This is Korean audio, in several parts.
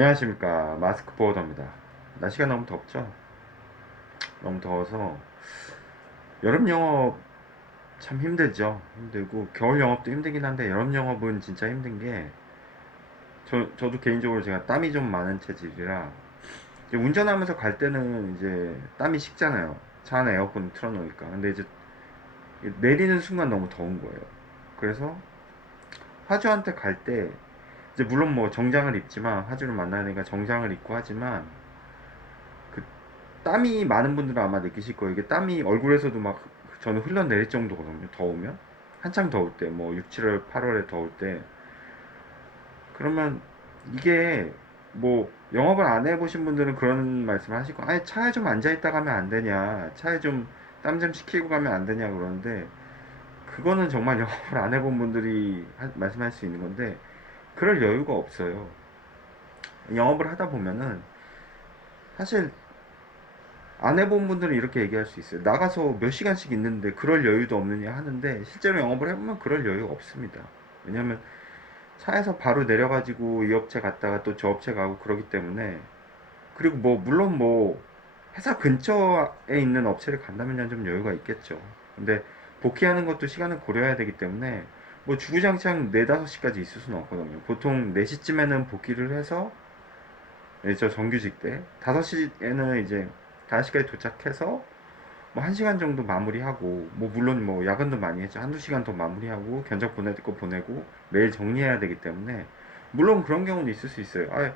안녕하십니까, 마스크 보어더입니다. 날씨가 너무 덥죠? 너무 더워서 여름 영업 참 힘들죠. 힘들고 겨울 영업도 힘들긴 한데 여름 영업은 진짜 힘든 게 저도 개인적으로 제가 땀이 좀 많은 체질이라 이제 운전하면서 갈 때는 이제 땀이 식잖아요. 차 안에 에어컨 틀어놓으니까. 근데 이제 내리는 순간 너무 더운 거예요. 그래서 화주한테 갈 때 이제 물론 뭐 정장을 입지만 화주를 만나야 되니까 정장을 입고 하지만 그 땀이 많은 분들은 아마 느끼실 거예요. 이게 땀이 얼굴에서도 막 저는 흘러내릴 정도거든요. 더우면. 한창 더울 때, 뭐 6, 7월, 8월에 더울 때. 그러면 이게 뭐 영업을 안 해보신 분들은 그런 말씀을 하실 거예요. 아니, 차에 좀 앉아있다 가면 안 되냐. 차에 좀 땀 좀 식히고 가면 안 되냐. 그러는데 그거는 정말 영업을 안 해본 분들이 말씀할 수 있는 건데 그럴 여유가 없어요. 영업을 하다 보면은 사실 안 해본 분들은 이렇게 얘기할 수 있어요. 나가서 몇 시간씩 있는데 그럴 여유도 없느냐 하는데 실제로 영업을 해보면 그럴 여유가 없습니다. 왜냐면 차에서 바로 내려가지고 이 업체 갔다가 또 저 업체 가고 그러기 때문에 그리고 뭐 물론 뭐 회사 근처에 있는 업체를 간다면 좀 여유가 있겠죠. 근데 복귀하는 것도 시간을 고려해야 되기 때문에 뭐 주구장창 4, 5시까지 있을 수는 없거든요. 보통 4시쯤에는 복귀를 해서 저 정규직 때 5시에는 이제 5시까지 도착해서 뭐 1시간 정도 마무리하고 뭐 물론 뭐 야근도 많이 했죠. 한두 시간 더 마무리하고 견적 보낼 거 보내고 매일 정리해야 되기 때문에 물론 그런 경우는 있을 수 있어요. 아,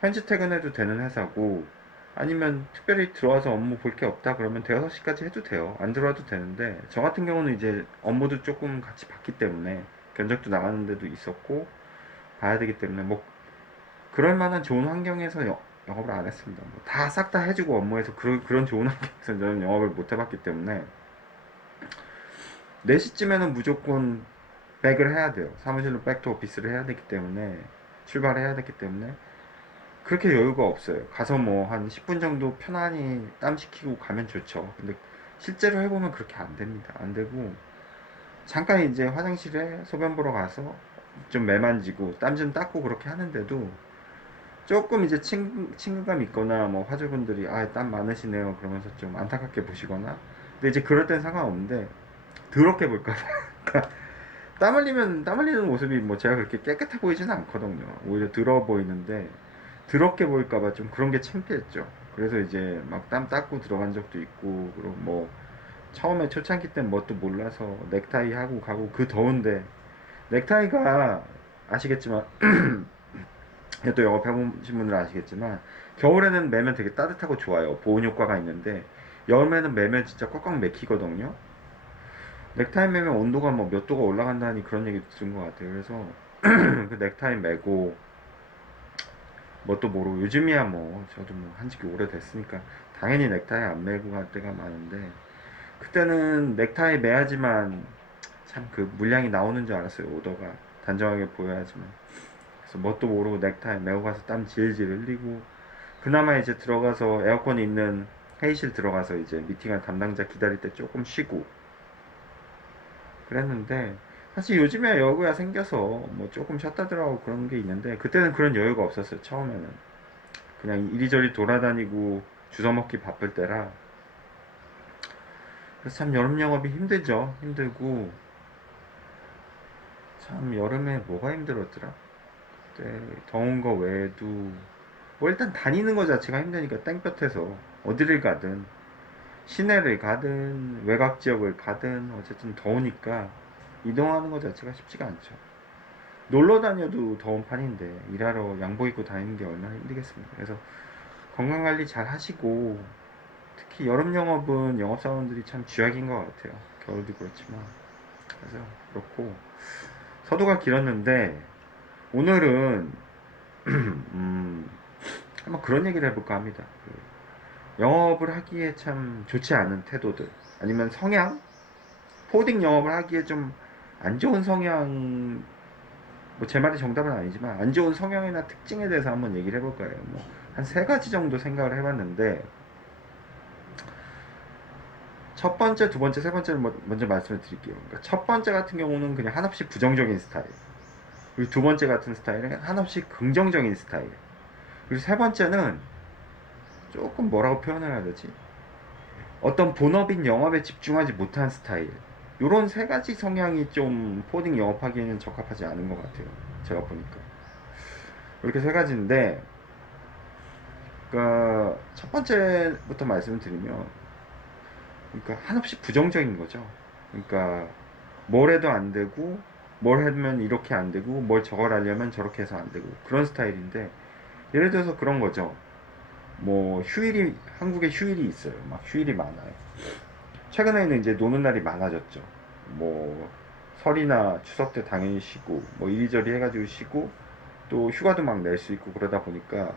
현지 퇴근해도 되는 회사고 아니면 특별히 들어와서 업무 볼 게 없다 그러면 대여섯 시까지 해도 돼요. 안 들어와도 되는데 저 같은 경우는 이제 업무도 조금 같이 봤기 때문에 견적도 나가는 데도 있었고 봐야 되기 때문에 뭐 그럴 만한 좋은 환경에서 영업을 안 했습니다. 뭐 다 싹 다 해주고 업무에서 그런 좋은 환경에서 저는 영업을 못 해봤기 때문에 4시쯤에는 무조건 백을 해야 돼요. 사무실로 백투 오피스를 해야 되기 때문에 출발해야 되기 때문에 그렇게 여유가 없어요. 가서 뭐 한 10분 정도 편안히 땀 식히고 가면 좋죠. 근데 실제로 해보면 그렇게 안 됩니다. 안 되고 잠깐 이제 화장실에 소변 보러 가서 좀 매만지고 땀 좀 닦고 그렇게 하는데도 조금 이제 친근감 있거나 뭐 화주분들이 아, 땀 많으시네요 그러면서 좀 안타깝게 보시거나 근데 이제 그럴 땐 상관없는데 더럽게 볼까봐 그러니까 땀 흘리는 모습이 뭐 제가 그렇게 깨끗해 보이지는 않거든요. 오히려 더러워 보이는데 더럽게 보일까봐 좀 그런 게 창피했죠. 그래서 이제 막 땀 닦고 들어간 적도 있고 그리고 뭐 처음에 초창기 땐 뭣도 몰라서 넥타이 하고 가고 그 더운데 넥타이가 아시겠지만 또 영업해보신 분들은 아시겠지만 겨울에는 매면 되게 따뜻하고 좋아요. 보온 효과가 있는데 여름에는 매면 진짜 꽉꽉 맥히거든요. 넥타이 매면 온도가 뭐 몇 도가 올라간다니 그런 얘기 들은 것 같아요. 그래서 그 넥타이 매고 뭣도 모르고 요즘이야 뭐 저도 뭐 한지 오래됐으니까 당연히 넥타이 안 매고 갈 때가 많은데 그때는 넥타이 매야지만 참 그 물량이 나오는 줄 알았어요. 오더가 단정하게 보여야지만. 그래서 뭣도 모르고 넥타이 메고 가서 땀 질질 흘리고 그나마 이제 들어가서 에어컨 있는 회의실 들어가서 이제 미팅한 담당자 기다릴 때 조금 쉬고 그랬는데 사실 요즘에 여구가 생겨서 뭐 조금 쉬었다 들어가고 그런 게 있는데 그때는 그런 여유가 없었어요. 처음에는 그냥 이리저리 돌아다니고 주워먹기 바쁠 때라 그래서 참 여름 영업이 힘들죠. 힘들고 참 여름에 뭐가 힘들었더라. 그때 더운 거 외에도 뭐 일단 다니는 거 자체가 힘드니까 땡볕에서 어디를 가든 시내를 가든 외곽 지역을 가든 어쨌든 더우니까 이동하는 거 자체가 쉽지가 않죠. 놀러 다녀도 더운 판인데 일하러 양복 입고 다니는 게 얼마나 힘들겠습니까. 그래서 건강 관리 잘 하시고 특히 여름 영업은 영업사원들이 참 쥐약인 것 같아요. 겨울도 그렇지만 그래서 그렇고 서두가 길었는데 오늘은 한번 그런 얘기를 해볼까 합니다. 영업을 하기에 참 좋지 않은 태도들 아니면 성향 코딩 영업을 하기에 좀 안 좋은 성향 뭐 제 말이 정답은 아니지만 안 좋은 성향이나 특징에 대해서 한번 얘기를 해볼 거예요. 뭐 한 3가지 정도 생각을 해봤는데 첫 번째, 두 번째, 세 번째를 먼저 말씀을 드릴게요. 그러니까 첫 번째 같은 경우는 그냥 한없이 부정적인 스타일. 그리고 두 번째 같은 스타일은 한없이 긍정적인 스타일. 그리고 세 번째는 조금 뭐라고 표현을 해야 되지? 어떤 본업인 영업에 집중하지 못한 스타일. 요런 세 가지 성향이 좀 코딩 영업하기에는 적합하지 않은 것 같아요. 제가 보니까. 이렇게 세 가지인데, 그러니까 첫 번째부터 말씀을 드리면, 그러니까 한없이 부정적인 거죠. 그러니까 뭘 해도 안 되고, 뭘 하면 이렇게 안 되고, 뭘 저걸 하려면 저렇게 해서 안 되고, 그런 스타일인데, 예를 들어서 그런 거죠. 뭐 휴일이, 한국에 휴일이 있어요. 막 휴일이 많아요. 최근에는 이제 노는 날이 많아졌죠. 뭐 설이나 추석 때 당연히 쉬고, 뭐 이리저리 해가지고 쉬고, 또 휴가도 막 낼 수 있고, 그러다 보니까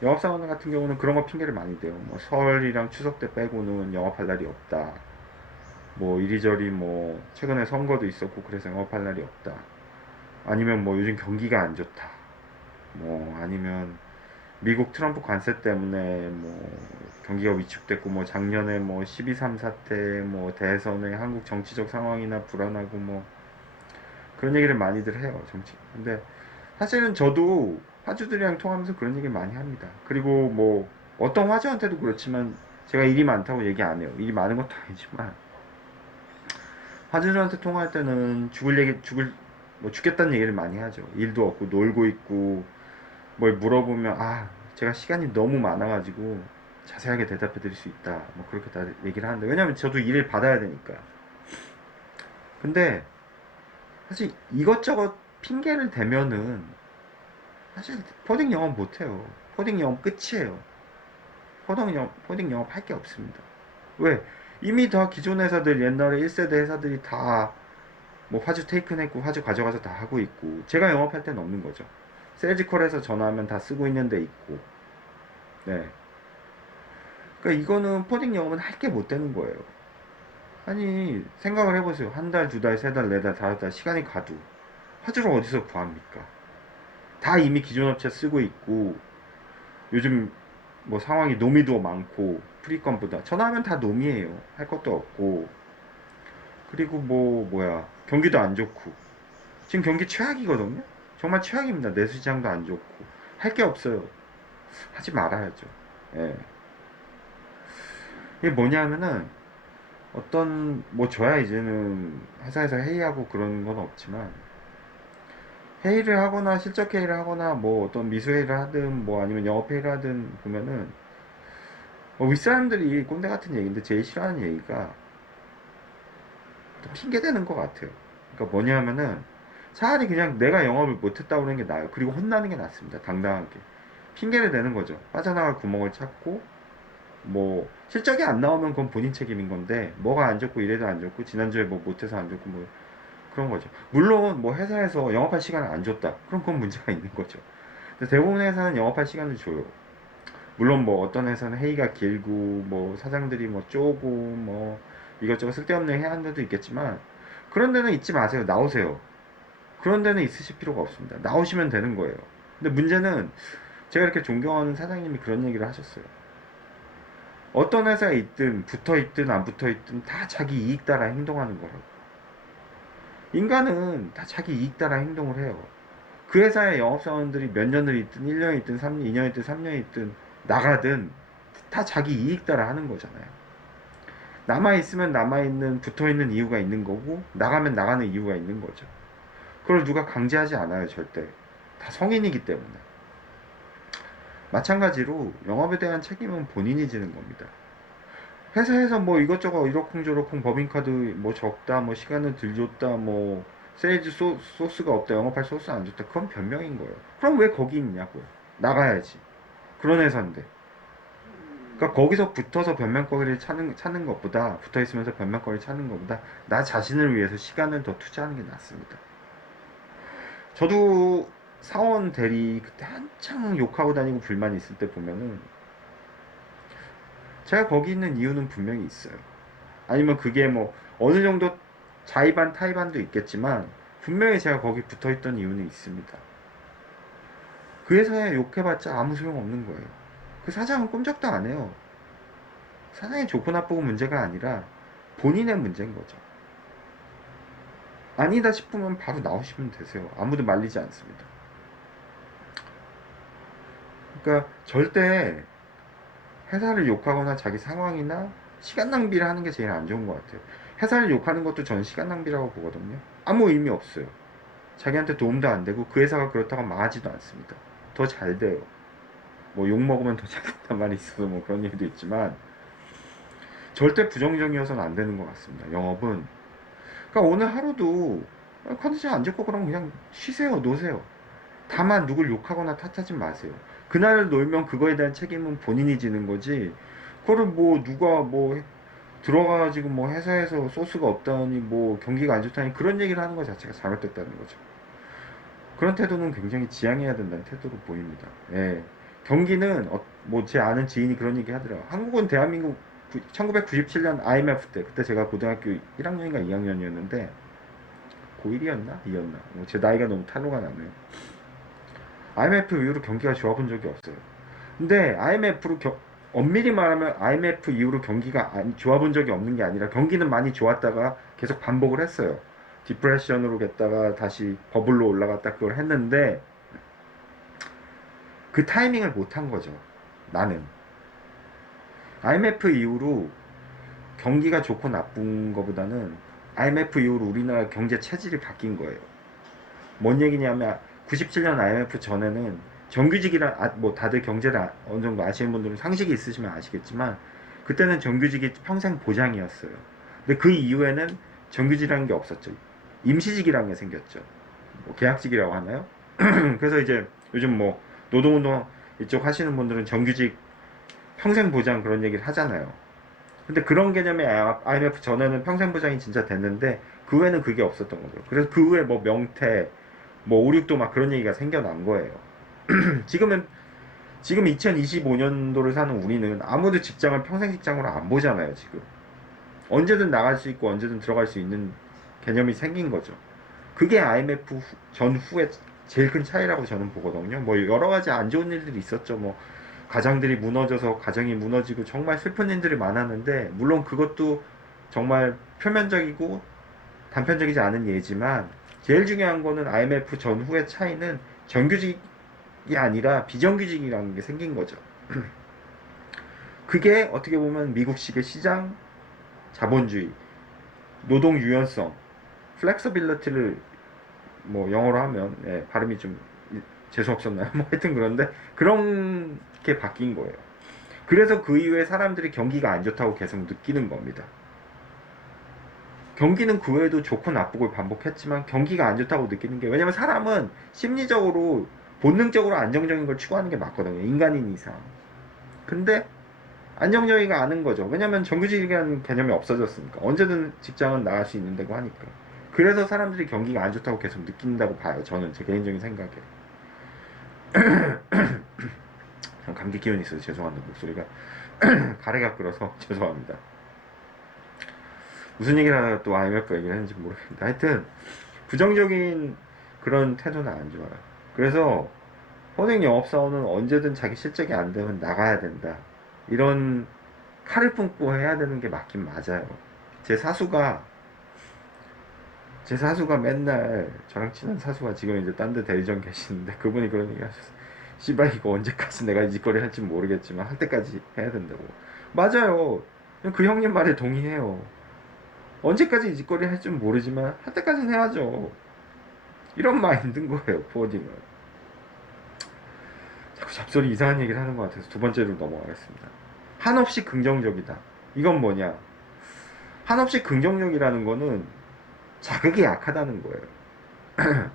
영업사원 같은 경우는 그런 거 핑계를 많이 대요. 뭐 설이랑 추석 때 빼고는 영업할 날이 없다. 뭐 이리저리 뭐 최근에 선거도 있었고 그래서 영업할 날이 없다. 아니면 뭐 요즘 경기가 안 좋다. 뭐 아니면 미국 트럼프 관세 때문에 뭐 경기가 위축됐고, 뭐 작년에 뭐 12.3 사태, 뭐 대선에 한국 정치적 상황이나 불안하고, 뭐 그런 얘기를 많이들 해요, 정치. 근데 사실은 저도 화주들이랑 통하면서 그런 얘기 많이 합니다. 그리고 뭐 어떤 화주한테도 그렇지만, 제가 일이 많다고 얘기 안 해요. 일이 많은 것도 아니지만, 화주들한테 통화할 때는 뭐 죽겠다는 얘기를 많이 하죠. 일도 없고 놀고 있고, 뭘 물어보면, 아, 제가 시간이 너무 많아가지고 자세하게 대답해 드릴 수 있다, 뭐 그렇게 다 얘기를 하는데, 왜냐면 저도 일을 받아야 되니까. 근데 사실 이것저것 핑계를 대면은 사실 코딩 영업 못해요. 코딩 영업 끝이에요. 코딩 영업 할 게 없습니다. 왜? 이미 다 기존 회사들, 옛날에 1세대 회사들이 다 뭐 화주 테이크냈고 화주 가져가서 다 하고 있고, 제가 영업할 때는 없는 거죠. 세일즈콜에서 전화하면 다 쓰고 있는 데 있고. 네. 그러니까 이거는 포딩 영업은 할 게 못 되는 거예요. 아니, 생각을 해보세요. 한 달, 두 달, 세 달, 네 달, 다섯 달 시간이 가도 화주를 어디서 구합니까? 다 이미 기존 업체 쓰고 있고, 요즘 뭐 상황이 노미도 많고, 프리건보다 전화하면 다 노미예요. 할 것도 없고. 그리고 뭐 뭐야, 경기도 안 좋고, 지금 경기 최악이거든요. 정말 최악입니다. 내수시장도 안 좋고 할 게 없어요. 하지 말아야죠. 예. 이게 뭐냐면은, 어떤 뭐 저야 이제는 회사에서 회의하고 그런 건 없지만, 회의를 하거나 실적 회의를 하거나 뭐 어떤 미수 회의를 하든 뭐 아니면 영업 회의를 하든 보면은, 윗사람들이 꼰대 같은 얘기인데 제일 싫어하는 얘기가 또 핑계 대는 것 같아요. 그러니까 뭐냐면은, 차라리 그냥 내가 영업을 못했다고 그러는 게 나아요. 그리고 혼나는 게 낫습니다. 당당하게 핑계를 대는 거죠. 빠져나갈 구멍을 찾고, 뭐 실적이 안 나오면 그건 본인 책임인 건데, 뭐가 안 좋고 이래도 안 좋고 지난주에 뭐 못해서 안 좋고 뭐 그런 거죠. 물론 뭐 회사에서 영업할 시간을 안 줬다, 그럼 그건 문제가 있는 거죠. 근데 대부분 회사는 영업할 시간을 줘요. 물론 뭐 어떤 회사는 회의가 길고, 뭐 사장들이 뭐 쪼고, 뭐 이것저것 쓸데없는 해야 하는 데도 있겠지만, 그런 데는 있지 마세요. 나오세요. 그런 데는 있으실 필요가 없습니다. 나오시면 되는 거예요. 근데 문제는, 제가 이렇게 존경하는 사장님이 그런 얘기를 하셨어요. 어떤 회사에 있든 붙어 있든 안 붙어 있든 다 자기 이익 따라 행동하는 거라고. 인간은 다 자기 이익 따라 행동을 해요. 그 회사의 영업사원들이 몇 년을 있든 1년이 있든 3년, 2년이 있든 3년이 있든 나가든 다 자기 이익 따라 하는 거잖아요. 남아있으면 남아있는, 붙어있는 이유가 있는 거고, 나가면 나가는 이유가 있는 거죠. 그걸 누가 강제하지 않아요, 절대. 다 성인이기 때문에. 마찬가지로 영업에 대한 책임은 본인이 지는 겁니다. 회사에서 뭐 이것저것 이러쿵저러쿵, 법인카드 뭐 적다, 뭐 시간을 들 줬다, 뭐 세일즈 소스가 없다, 영업할 소스 안 줬다, 그건 변명인 거예요. 그럼 왜 거기 있냐고요. 나가야지. 그런 회사인데. 그러니까 거기서 붙어서 변명거리를 찾는 것보다, 붙어 있으면서 변명거리를 찾는 것보다 나 자신을 위해서 시간을 더 투자하는 게 낫습니다. 저도 사원 대리 그때 한창 욕하고 다니고 불만 있을 때 보면은, 제가 거기 있는 이유는 분명히 있어요. 아니면 그게 뭐 어느 정도 자의반 타의반도 있겠지만, 분명히 제가 거기 붙어 있던 이유는 있습니다. 그 회사에 욕해봤자 아무 소용 없는 거예요. 그 사장은 꼼짝도 안 해요. 사장이 좋고 나쁘고 문제가 아니라 본인의 문제인 거죠. 아니다 싶으면 바로 나오시면 되세요. 아무도 말리지 않습니다. 그러니까 절대 회사를 욕하거나 자기 상황이나 시간 낭비를 하는 게 제일 안 좋은 것 같아요. 회사를 욕하는 것도 전 시간 낭비라고 보거든요. 아무 의미 없어요. 자기한테 도움도 안 되고 그 회사가 그렇다고 망하지도 않습니다. 더 잘 돼요. 뭐 욕 먹으면 더 잘 된단 말이 있어서 뭐 그런 얘기도 있지만 절대 부정적이어서는 안 되는 것 같습니다. 영업은. 그러니까 오늘 하루도 컨디션 안 좋고 그러면 그냥 쉬세요, 노세요. 다만 누굴 욕하거나 탓하지 마세요. 그날 놀면 그거에 대한 책임은 본인이 지는 거지. 그거를 뭐 누가 뭐 들어가가지고 뭐 회사에서 소스가 없다니 뭐 경기가 안 좋다니 그런 얘기를 하는 것 자체가 잘못됐다는 거죠. 그런 태도는 굉장히 지양해야 된다는 태도로 보입니다. 예. 경기는 뭐 제 아는 지인이 그런 얘기 하더라고요. 한국은 대한민국 1997년 IMF 때 그때 제가 고등학교 1학년인가 2학년이었는데 고1이었나? 2였나? 뭐 제 나이가 너무 탄로가 나네요. IMF 이후로 경기가 좋아본 적이 없어요. 근데 엄밀히 말하면 IMF 이후로 경기가 좋아본 적이 없는 게 아니라 경기는 많이 좋았다가 계속 반복을 했어요. 디프레션으로 갔다가 다시 버블로 올라갔다 그걸 했는데 그 타이밍을 못한 거죠. 나는. IMF 이후로 경기가 좋고 나쁜 것보다는 IMF 이후로 우리나라 경제 체질이 바뀐 거예요. 뭔 얘기냐면 97년 IMF 전에는 정규직이라 뭐 다들 경제를 어느 정도 아시는 분들은 상식이 있으시면 아시겠지만 그때는 정규직이 평생 보장이었어요. 근데 그 이후에는 정규직이라는 게 없었죠. 임시직이라는 게 생겼죠. 뭐 계약직이라고 하나요? 그래서 이제 요즘 뭐 노동운동 이쪽 하시는 분들은 정규직 평생 보장 그런 얘기를 하잖아요. 근데 그런 개념의 IMF 전에는 평생 보장이 진짜 됐는데 그 후에는 그게 없었던 거죠. 그래서 그 후에 뭐 명태, 뭐 5, 6도 막 그런 얘기가 생겨난 거예요. 지금 2025년도를 사는 우리는 아무도 직장을 평생 직장으로 안 보잖아요, 지금. 언제든 나갈 수 있고 언제든 들어갈 수 있는 개념이 생긴 거죠. 그게 IMF 전후의 제일 큰 차이라고 저는 보거든요. 뭐 여러 가지 안 좋은 일들이 있었죠. 뭐 가정들이 무너져서 가정이 무너지고 정말 슬픈 일들이 많았는데 물론 그것도 정말 표면적이고 단편적이지 않은 예지만 제일 중요한 거는 IMF 전후의 차이는 정규직이 아니라 비정규직이라는 게 생긴 거죠. 그게 어떻게 보면 미국식의 시장 자본주의, 노동 유연성, 플렉서빌리티를 뭐 영어로 하면 발음이 좀 재수 없었나요? 뭐 하여튼 그런데 그런 게 바뀐 거예요. 그래서 그 이후에 사람들이 경기가 안 좋다고 계속 느끼는 겁니다. 경기는 그 외에도 좋고 나쁘고 반복했지만 경기가 안 좋다고 느끼는 게 왜냐면 사람은 심리적으로 본능적으로 안정적인 걸 추구하는 게 맞거든요. 인간인 이상. 근데 안정적이가 않은 거죠. 왜냐면 정규직이라는 개념이 없어졌으니까. 언제든 직장은 나갈 수 있는 데고 하니까. 그래서 사람들이 경기가 안 좋다고 계속 느낀다고 봐요. 저는 제 개인적인 생각에. 감기 기운이 있어서 죄송한데 목소리가 가래가 끓어서 죄송합니다. 무슨 얘기를 하다가 또 IMF 얘기를 했는지 모르겠는데 하여튼 부정적인 그런 태도는 안 좋아요. 그래서 혼행 영업사원은 언제든 자기 실적이 안 되면 나가야 된다. 이런 칼을 품고 해야 되는 게 맞긴 맞아요. 제 사수가 맨날 저랑 친한 사수가 지금 이제 딴 데 대리점 계시는데 그분이 그런 얘기 하셨어요. 씨발 이거 언제까지 내가 이 짓거리 할지 모르겠지만 할 때까지 해야 된다고. 맞아요. 그 형님 말에 동의해요. 언제까지 이 짓거리 할지 모르지만 할 때까지는 해야죠. 이런 마인드인 거예요. 포워딩은. 자꾸 잡소리 이상한 얘기를 하는 것 같아서 두 번째로 넘어가겠습니다. 한없이 긍정적이다. 이건 뭐냐? 한없이 긍정적이라는 거는 자극이 약하다는 거예요.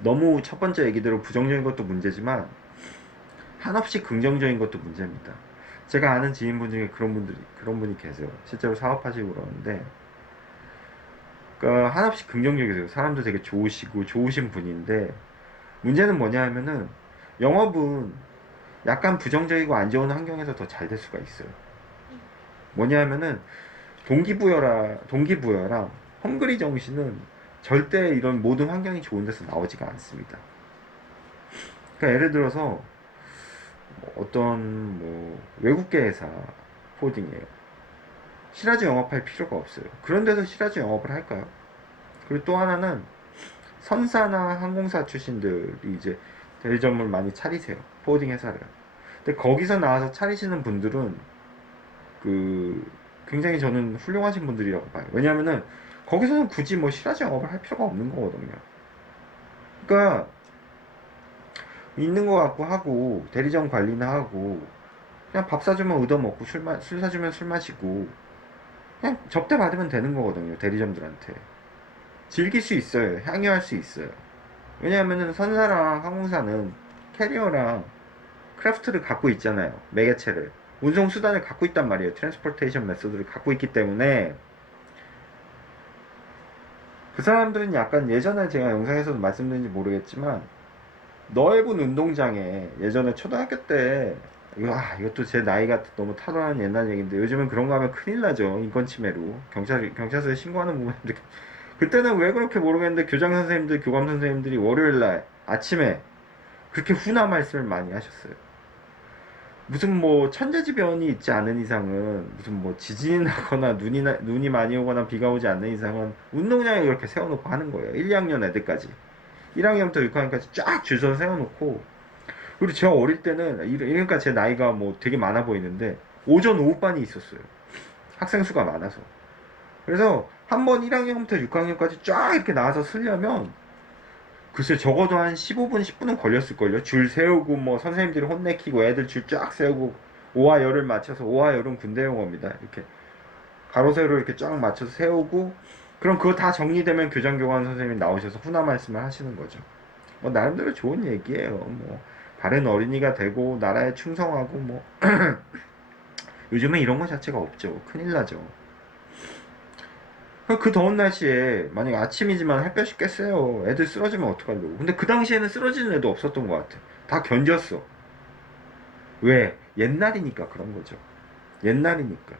너무 첫 번째 얘기대로 부정적인 것도 문제지만 한없이 긍정적인 것도 문제입니다. 제가 아는 지인분 중에 그런 분이 계세요. 실제로 사업하시고 그러는데 그러니까 한없이 긍정적이세요. 사람도 되게 좋으시고 좋으신 분인데 문제는 뭐냐 하면은 영업은 약간 부정적이고 안 좋은 환경에서 더 잘 될 수가 있어요. 뭐냐 하면은 동기부여랑 헝그리 정신은 절대 이런 모든 환경이 좋은 데서 나오지가 않습니다. 그러니까 예를 들어서 어떤 뭐 외국계 회사 포딩이에요. 시라즈 영업할 필요가 없어요. 그런데도 시라즈 영업을 할까요? 그리고 또 하나는 선사나 항공사 출신들이 이제 대리점을 많이 차리세요. 포워딩 회사를. 근데 거기서 나와서 차리시는 분들은 굉장히 저는 훌륭하신 분들이라고 봐요. 왜냐면은 거기서는 굳이 뭐 실화지 영업을 할 필요가 없는 거거든요. 그러니까 있는 거 갖고 하고 대리점 관리나 하고 그냥 밥 사주면 얻어먹고 술 사주면 술 마시고 그냥 접대 받으면 되는 거거든요. 대리점들한테 즐길 수 있어요. 향유할 수 있어요. 왜냐하면은 선사랑 항공사는 캐리어랑 크래프트를 갖고 있잖아요. 매개체를 운송 수단을 갖고 있단 말이에요. 트랜스포테이션 메소드를 갖고 있기 때문에 그 사람들은 약간 예전에 제가 영상에서도 말씀드린지 모르겠지만 넓은 운동장에 예전에 초등학교 때 이것도 제 나이가 너무 타도하는 옛날 얘기인데 요즘은 그런 거 하면 큰일 나죠. 인권 침해로 경찰서에 신고하는 부분인데 그때는 왜 그렇게 모르겠는데 교장 선생님들 교감 선생님들이 월요일날 아침에 그렇게 훈화 말씀을 많이 하셨어요. 무슨 뭐 천재지변이 있지 않은 이상은 무슨 뭐 지진이 나거나 눈이 많이 오거나 비가 오지 않는 이상은 운동장에 이렇게 세워놓고 하는 거예요. 1, 2학년 애들까지 1학년부터 6학년까지 쫙 줄 서 세워놓고 그리고 제가 어릴 때는 그러니까 제 나이가 뭐 되게 많아 보이는데 오전 오후반이 있었어요. 학생 수가 많아서. 그래서 한 번 1학년부터 6학년까지 쫙 이렇게 나와서 쓰려면 글쎄 적어도 한 15분 10분은 걸렸을걸요. 줄 세우고 뭐 선생님들이 혼내키고 애들 줄 쫙 세우고 오와 열을 맞춰서 오와 열은 군대 용어입니다. 이렇게 가로 세로 이렇게 쫙 맞춰서 세우고 그럼 그거 다 정리되면 교장교관 선생님이 나오셔서 훈화 말씀을 하시는 거죠. 뭐 나름대로 좋은 얘기예요. 뭐 바른 어린이가 되고 나라에 충성하고 뭐 요즘은 이런 거 자체가 없죠. 큰일 나죠. 그 더운 날씨에 만약 아침이지만 햇볕이 꽤 세요. 애들 쓰러지면 어떡하려고. 근데 그 당시에는 쓰러지는 애도 없었던 것 같아. 다 견뎠어. 왜? 옛날이니까 그런 거죠. 옛날이니까.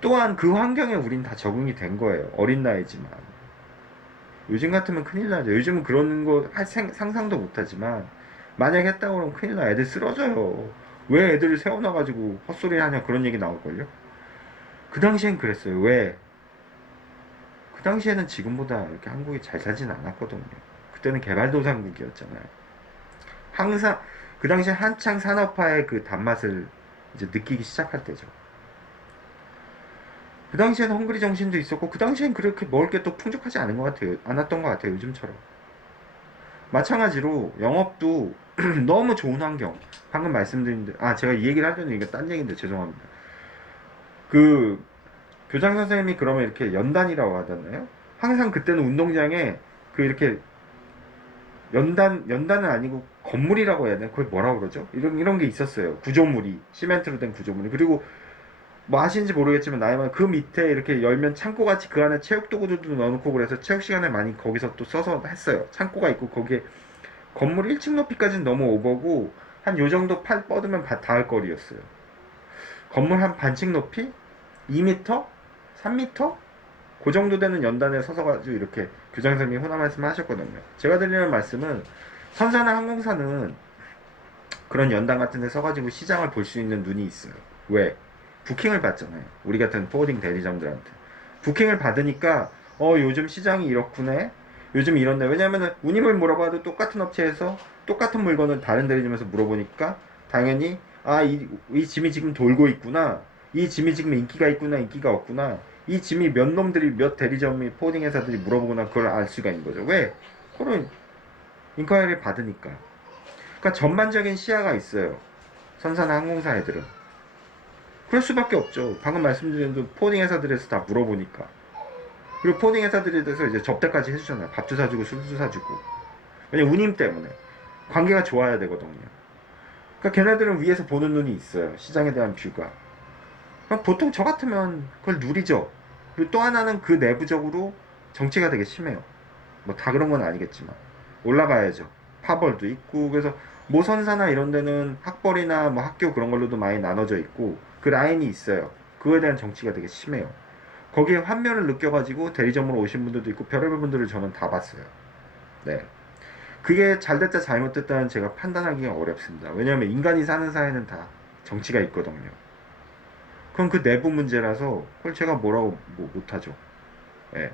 또한 그 환경에 우린 다 적응이 된 거예요. 어린 나이지만. 요즘 같으면 큰일 나죠. 요즘은 그런 거 상상도 못하지만 만약 했다고 그러면 큰일 나. 애들 쓰러져요. 왜 애들을 세워놔가지고 헛소리 하냐 그런 얘기 나올걸요? 그 당시엔 그랬어요. 왜? 그 당시에는 지금보다 이렇게 한국이 잘 살진 않았거든요. 그때는 개발도상국이었잖아요. 항상 그 당시에 한창 산업화의 그 단맛을 이제 느끼기 시작할 때죠. 그 당시에는 헝그리 정신도 있었고 그 당시엔 그렇게 먹을 게 또 풍족하지 않았던 것 같아요. 요즘처럼. 마찬가지로 영업도 너무 좋은 환경. 방금 말씀드린 제가 이 얘기를 하려는 이게 딴 얘기인데 죄송합니다. 그 교장 선생님이 그러면 이렇게 연단이라고 하잖아요. 항상 그때는 운동장에 이렇게 연단은 아니고 건물이라고 해야 되나? 그걸 뭐라고 그러죠? 이런 게 있었어요. 구조물이 시멘트로 된 구조물이. 그리고 뭐 아시는지 모르겠지만 나이만 그 밑에 이렇게 열면 창고같이 그 안에 체육 도구들도 넣어놓고 그래서 체육 시간에 많이 거기서 또 써서 했어요. 창고가 있고 거기에 건물 1층 높이까지는 너무 오버고 한 요 정도 팔 뻗으면 닿을 거리였어요. 건물 한 반층 높이? 2m? 3m? 그 정도 되는 연단에 서서 가지고 이렇게 교장 선생님이 훈화 말씀을 하셨거든요. 제가 드리는 말씀은 선사나 항공사는 그런 연단 같은 데 서가지고 시장을 볼 수 있는 눈이 있어요. 왜? 부킹을 받잖아요. 우리 같은 포워딩 대리점들한테. 부킹을 받으니까 요즘 시장이 이렇구네. 요즘 이런데. 왜냐면은 운임을 물어봐도 똑같은 업체에서 똑같은 물건을 다른 대리점에서 물어보니까 당연히 이 짐이 지금 돌고 있구나. 이 짐이 지금 인기가 있구나, 인기가 없구나. 이 짐이 몇 놈들이 몇 대리점이 포워딩 회사들이 물어보거나 그걸 알 수가 있는 거죠. 왜? 그런 인콰이어를 받으니까. 그러니까 전반적인 시야가 있어요. 선사나 항공사 애들은. 그럴 수밖에 없죠. 방금 말씀드린 대로 포워딩 회사들에서 다 물어보니까. 그리고 포워딩 회사들에 대해서 이제 접대까지 해주잖아요. 밥도 사주고 술도 사주고. 왜냐면 운임 때문에. 관계가 좋아야 되거든요. 그러니까 걔네들은 위에서 보는 눈이 있어요. 시장에 대한 뷰가. 그럼 보통 저 같으면 그걸 누리죠. 그리고 또 하나는 그 내부적으로 정치가 되게 심해요. 뭐 다 그런 건 아니겠지만 올라가야죠. 파벌도 있고. 그래서 모선사나 이런 데는 학벌이나 뭐 학교 그런 걸로도 많이 나눠져 있고 그 라인이 있어요. 그거에 대한 정치가 되게 심해요. 거기에 환멸을 느껴가지고 대리점으로 오신 분들도 있고 별의별 분들을 저는 다 봤어요. 네. 그게 잘됐다 잘못됐다는 제가 판단하기가 어렵습니다. 왜냐하면 인간이 사는 사회는 다 정치가 있거든요. 그럼 그 내부 문제라서 그걸 제가 뭐라고 못하죠. 예.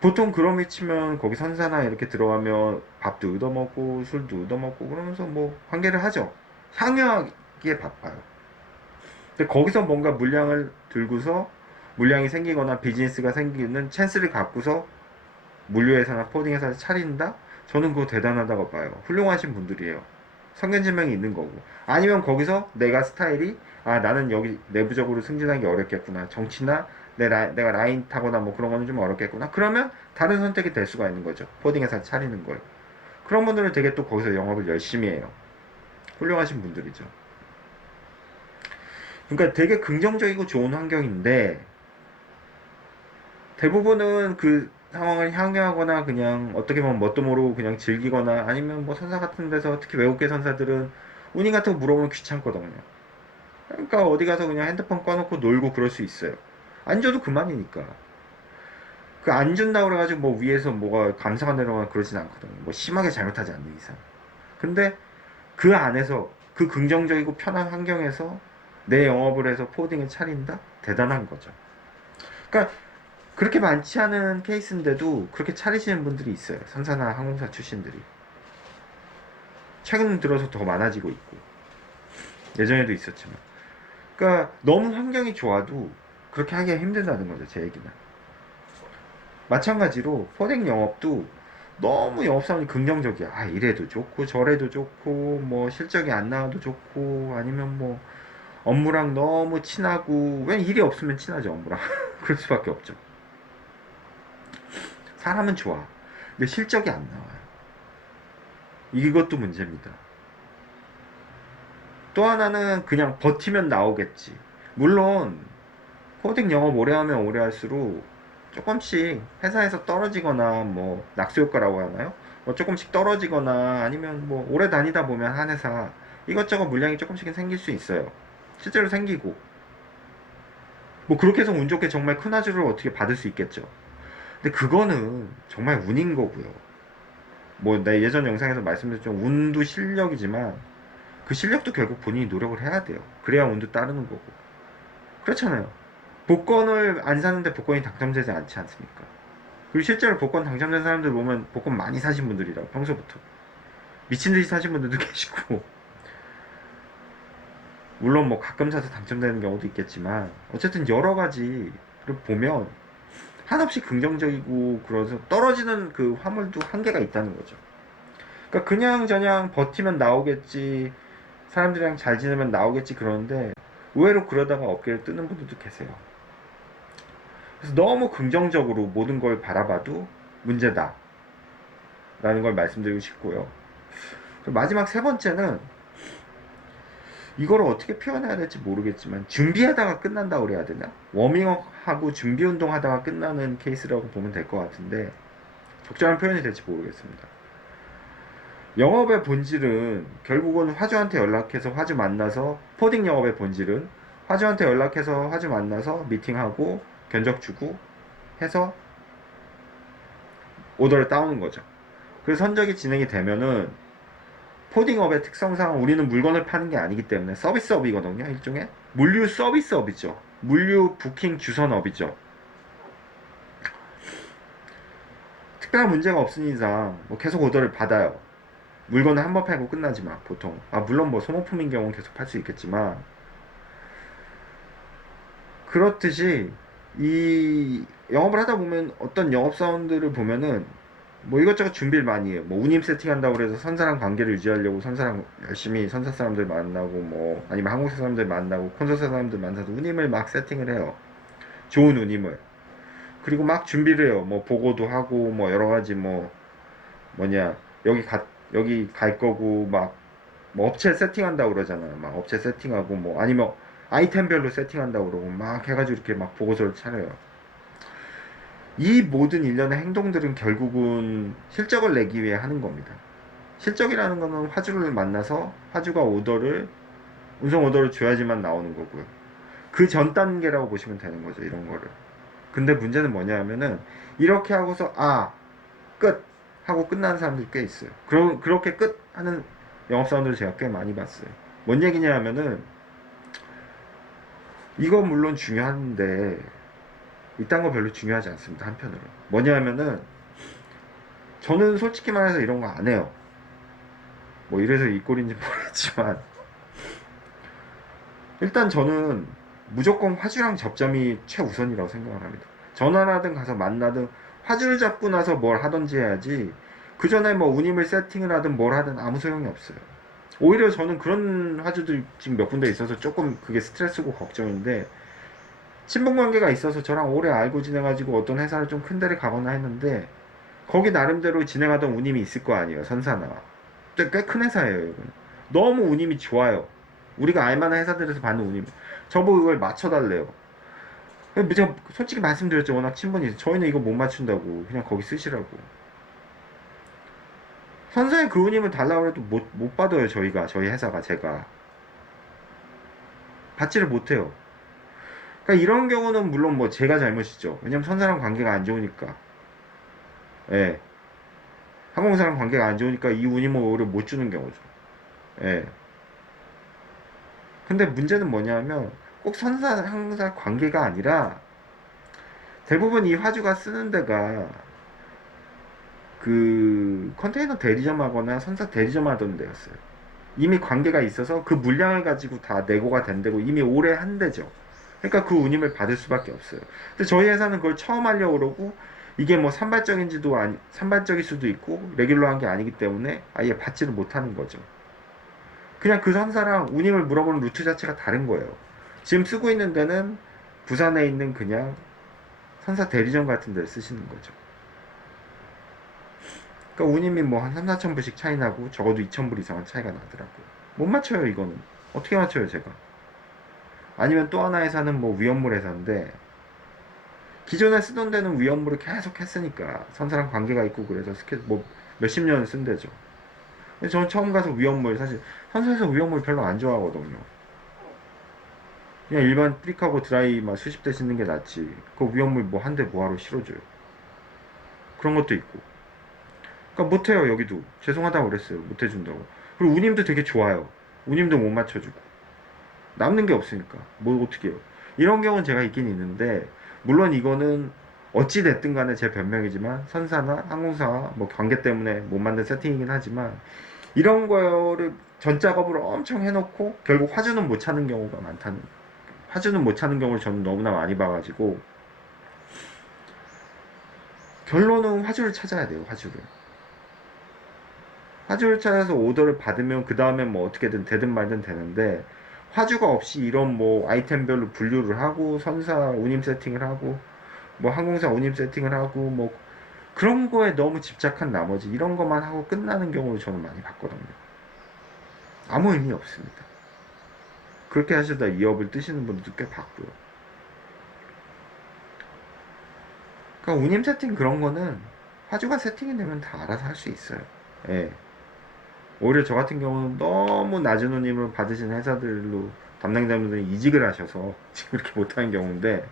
보통 그런 위치면 거기 선사나 이렇게 들어가면 밥도 얻어먹고 술도 얻어먹고 그러면서 뭐 관계를 하죠. 향유하기에 바빠요. 근데 거기서 뭔가 물량을 들고서 물량이 생기거나 비즈니스가 생기는 찬스를 갖고서 물류회사나 포딩회사를 차린다? 저는 그거 대단하다고 봐요. 훌륭하신 분들이에요. 성견지명이 있는 거고. 아니면 거기서 내가 스타일이 나는 여기 내부적으로 승진하기 어렵겠구나. 정치나 내가 라인 타거나 뭐 그런 거는 좀 어렵겠구나. 그러면 다른 선택이 될 수가 있는 거죠. 포딩회사 차리는 거예요. 그런 분들은 되게 또 거기서 영업을 열심히 해요. 훌륭하신 분들이죠. 그러니까 되게 긍정적이고 좋은 환경인데 대부분은 그 상황을 향유하거나 그냥 어떻게 보면 뭣도 모르고 그냥 즐기거나 아니면 뭐 선사 같은 데서 특히 외국계 선사들은 운임 같은 거 물어보면 귀찮거든요. 그러니까 어디 가서 그냥 핸드폰 꺼놓고 놀고 그럴 수 있어요. 안 줘도 그만이니까. 그 안 준다고 그래가지고 뭐 위에서 뭐가 감사가 내려가거나 그러진 않거든요. 뭐 심하게 잘못하지 않는 이상. 근데 그 안에서 그 긍정적이고 편한 환경에서 내 영업을 해서 포딩을 차린다? 대단한 거죠. 그러니까 그렇게 많지 않은 케이스인데도 그렇게 차리시는 분들이 있어요. 선사나 항공사 출신들이. 최근 들어서 더 많아지고 있고 예전에도 있었지만. 그러니까 너무 환경이 좋아도 그렇게 하기가 힘들다는 거죠. 제 얘기는. 마찬가지로 포딩 영업도 너무 영업사원이 긍정적이야. 이래도 좋고 저래도 좋고 뭐 실적이 안 나와도 좋고 아니면 뭐 업무랑 너무 친하고 왜 일이 없으면 친하죠 업무랑. 그럴 수밖에 없죠. 사람은 좋아. 근데 실적이 안 나와요. 이것도 문제입니다. 또 하나는 그냥 버티면 나오겠지. 물론 코딩 영업 오래 하면 오래 할수록 조금씩 회사에서 떨어지거나 뭐 낙수 효과라고 하나요? 뭐 조금씩 떨어지거나 아니면 뭐 오래 다니다 보면 한 회사 이것저것 물량이 조금씩은 생길 수 있어요. 실제로 생기고 뭐 그렇게 해서 운 좋게 정말 큰 화주를 어떻게 받을 수 있겠죠. 근데 그거는 정말 운인 거고요. 뭐 내 예전 영상에서 말씀드렸죠. 운도 실력이지만 그 실력도 결국 본인이 노력을 해야 돼요. 그래야 운도 따르는 거고. 그렇잖아요. 복권을 안 사는데 복권이 당첨되지 않지 않습니까? 그리고 실제로 복권 당첨된 사람들 보면 복권 많이 사신 분들이라고 평소부터 미친듯이 사신 분들도 계시고 물론 뭐 가끔 사서 당첨되는 경우도 있겠지만 어쨌든 여러 가지를 보면 한없이 긍정적이고 그래서 떨어지는 그 화물도 한계가 있다는 거죠. 그러니까 그냥 저냥 버티면 나오겠지 사람들이랑 잘 지내면 나오겠지 그러는데 의외로 그러다가 어깨를 뜨는 분들도 계세요. 그래서 너무 긍정적으로 모든 걸 바라봐도 문제다 라는 걸 말씀드리고 싶고요. 마지막 세 번째는 이걸 어떻게 표현해야 될지 모르겠지만 준비하다가 끝난다고 그래야 되나? 워밍업하고 준비 운동하다가 끝나는 케이스라고 보면 될 것 같은데 적절한 표현이 될지 모르겠습니다. 영업의 본질은 결국은 화주한테 연락해서 화주 만나서 포딩 영업의 본질은 화주한테 연락해서 화주 만나서 미팅하고 견적 주고 해서 오더를 따오는 거죠. 그래서 선적이 진행이 되면은 포딩업의 특성상 우리는 물건을 파는 게 아니기 때문에 서비스업이거든요. 일종의 물류 서비스업이죠. 물류 부킹 주선업이죠. 특별한 문제가 없은 이상 뭐 계속 오더를 받아요. 물건을 한 번 팔고 끝나지만 보통 물론 뭐 소모품인 경우는 계속 팔 수 있겠지만 그렇듯이 이 영업을 하다 보면 어떤 영업사원들을 보면은 뭐 이것저것 준비를 많이 해요. 뭐 운임 세팅한다고 그래서 선사랑 관계를 유지하려고 선사랑 열심히 선사 사람들 만나고 뭐 아니면 한국 사람들 만나고 콘서트 사람들 만나서 운임을 막 세팅을 해요. 좋은 운임을. 그리고 막 준비를 해요. 뭐 보고도 하고 뭐 여러 가지 뭐 뭐냐 여기 갈 거고 막 뭐 업체 세팅한다고 그러잖아요. 막 업체 세팅하고 뭐 아니면 아이템별로 세팅한다고 그러고 막 해가지고 이렇게 막 보고서를 차려요. 이 모든 일련의 행동들은 결국은 실적을 내기 위해 하는 겁니다. 실적이라는 거는 화주를 만나서 화주가 운송 오더를 줘야지만 나오는 거고요. 그 전 단계라고 보시면 되는 거죠. 이런 거를. 근데 문제는 뭐냐 하면은 이렇게 하고서 끝 하고 끝나는 사람들이 꽤 있어요. 그렇게 끝 하는 영업사원들을 제가 꽤 많이 봤어요. 뭔 얘기냐 하면은 이거 물론 중요한데 이딴 거 별로 중요하지 않습니다. 한편으로 뭐냐면은 저는 솔직히 말해서 이런 거 안 해요. 뭐 이래서 이 꼴인지 모르겠지만 일단 저는 무조건 화주랑 접점이 최우선이라고 생각을 합니다. 전화라든 가서 만나든 화주를 잡고 나서 뭘 하든지 해야지 그 전에 뭐 운임을 세팅을 하든 뭘 하든 아무 소용이 없어요. 오히려 저는 그런 화주들이 지금 몇 군데 있어서 조금 그게 스트레스고 걱정인데 친분 관계가 있어서 저랑 오래 알고 지내가지고 어떤 회사를 좀 큰 데를 가거나 했는데 거기 나름대로 진행하던 운임이 있을 거 아니에요. 선사나 꽤 큰 회사예요. 이건 너무 운임이 좋아요. 우리가 알만한 회사들에서 받는 운임 저보고 이걸 맞춰달래요. 제가 솔직히 말씀드렸죠. 워낙 친분이 있어요. 저희는 이거 못 맞춘다고 그냥 거기 쓰시라고. 선사의 그 운임을 달라고 해도 못 받아요. 저희 회사가 제가 받지를 못해요. 그러니까 이런 경우는 물론 뭐 제가 잘못이죠. 왜냐면 선사랑 관계가 안 좋으니까. 예. 항공사랑 관계가 안 좋으니까 이 운임을 오히려 못 주는 경우죠. 예. 근데 문제는 뭐냐면 꼭 선사 항공사 관계가 아니라 대부분 이 화주가 쓰는 데가 그 컨테이너 대리점 하거나 선사 대리점 하던 데였어요. 이미 관계가 있어서 그 물량을 가지고 다 내고가 된 데고 이미 오래 한 데죠. 그러니까 그 운임을 받을 수밖에 없어요. 근데 저희 회사는 그걸 처음 하려고 그러고 이게 뭐 산발적인지도 아니 산발적일 수도 있고 레귤러한 게 아니기 때문에 아예 받지를 못하는 거죠. 그냥 그 선사랑 운임을 물어보는 루트 자체가 다른 거예요. 지금 쓰고 있는 데는 부산에 있는 그냥 선사 대리점 같은 데를 쓰시는 거죠. 그러니까 운임이 뭐 한 3, 4천 불씩 차이 나고 적어도 2천 불 이상은 차이가 나더라고요. 못 맞춰요 이거는. 어떻게 맞춰요 제가. 아니면 또 하나 회사는 뭐 위험물 회사인데 기존에 쓰던 데는 위험물을 계속 했으니까 선사랑 관계가 있고 그래서 뭐 몇십 년을 쓴대죠. 근데 저는 처음 가서 위험물 사실 선사에서 위험물 별로 안 좋아하거든요. 그냥 일반 프릭하고 드라이 막 수십 대 싣는 게 낫지. 그 위험물 뭐 한 대 뭐하러 실어줘요. 그런 것도 있고. 그러니까 못해요 여기도. 죄송하다고 그랬어요. 못해준다고. 그리고 운임도 되게 좋아요. 운임도 못 맞춰주고. 남는 게 없으니까. 뭐 어떻게 해요. 이런 경우는 제가 있긴 있는데 물론 이거는 어찌 됐든 간에 제 변명이지만 선사나 항공사와 뭐 관계 때문에 못 만든 세팅이긴 하지만 이런 거를 전 작업을 엄청 해놓고 결국 화주는 못 찾는 경우가 많다는 화주는 못 찾는 경우를 저는 너무나 많이 봐가지고 결론은 화주를 찾아야 돼요. 화주를 찾아서 오더를 받으면 그 다음에 뭐 어떻게든 되든 말든 되는데 화주가 없이 이런 뭐 아이템별로 분류를 하고 선사 운임 세팅을 하고 뭐 항공사 운임 세팅을 하고 뭐 그런 거에 너무 집착한 나머지 이런 것만 하고 끝나는 경우를 저는 많이 봤거든요. 아무 의미 없습니다. 그렇게 하시다 이업을 뜨시는 분들도 꽤 봤고요. 그러니까 운임 세팅 그런 거는 화주가 세팅이 되면 다 알아서 할 수 있어요. 예. 오히려 저 같은 경우는 너무 낮은 운임을 받으신 회사들로 담당자분들이 이직을 하셔서 지금 이렇게 못하는 경우인데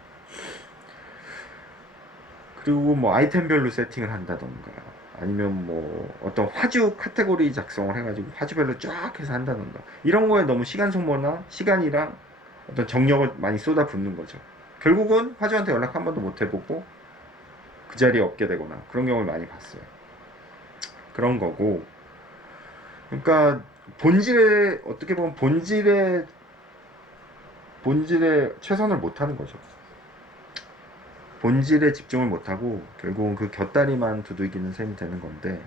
그리고 뭐 아이템별로 세팅을 한다던가 아니면 뭐 어떤 화주 카테고리 작성을 해가지고 화주별로 쫙 해서 한다던가 이런 거에 너무 시간 소모나 시간이랑 어떤 정력을 많이 쏟아붓는 거죠. 결국은 화주한테 연락 한 번도 못 해보고 그 자리에 없게 되거나 그런 경우를 많이 봤어요. 그런 거고 그러니까 본질에 어떻게 보면 본질에 최선을 못하는 거죠. 본질에 집중을 못하고 결국은 그 곁다리만 두들기는 셈이 되는 건데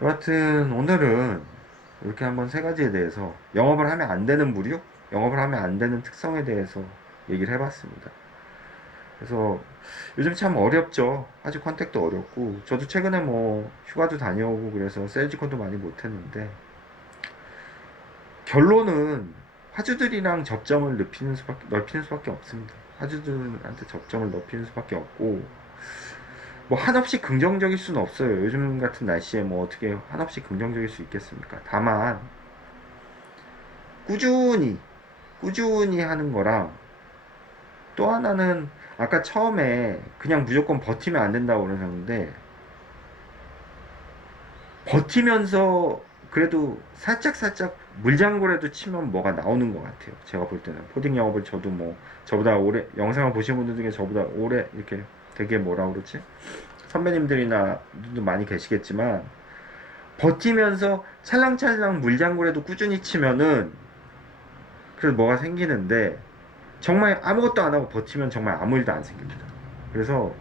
여하튼 오늘은 이렇게 한번 세 가지에 대해서 영업을 하면 안 되는 부류, 영업을 하면 안 되는 특성에 대해서 얘기를 해봤습니다. 그래서 요즘 참 어렵죠. 아직 컨택도 어렵고 저도 최근에 뭐 휴가도 다녀오고 그래서 세일즈콘도 많이 못했는데 결론은 화주들이랑 접점을 넓히는 수밖에 없습니다. 화주들한테 접점을 넓히는 수밖에 없고 뭐 한없이 긍정적일 수는 없어요. 요즘 같은 날씨에 뭐 어떻게 한없이 긍정적일 수 있겠습니까? 다만 꾸준히 하는 거랑 또 하나는 아까 처음에 그냥 무조건 버티면 안 된다고 그러셨는데 버티면서 그래도 살짝 물장구라도 치면 뭐가 나오는 것 같아요. 제가 볼 때는 코딩 영업을 저도 뭐 저보다 오래 영상을 보시는 분들 중에 저보다 오래 이렇게 되게 뭐라 그러지? 선배님들이나 분들도 많이 계시겠지만 버티면서 찰랑찰랑 물장구라도 꾸준히 치면은 그래도 뭐가 생기는데 정말 아무것도 안 하고 버티면 정말 아무 일도 안 생깁니다. 그래서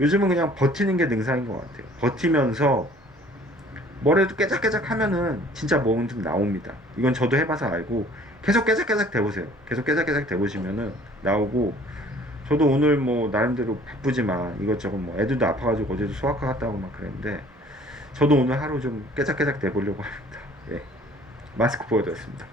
요즘은 그냥 버티는 게 능사인 것 같아요. 버티면서 뭐래도 깨작깨작 하면은 진짜 뭐는 좀 나옵니다. 이건 저도 해봐서 알고 계속 깨작깨작 대보세요. 계속 깨작깨작 대보시면은 나오고 저도 오늘 뭐 나름대로 바쁘지만 이것저것 뭐 애들도 아파가지고 어제도 소아과 갔다 오고 막 그랬는데 저도 오늘 하루 좀 깨작깨작 대보려고 합니다. 예. 마스크 보여드렸습니다.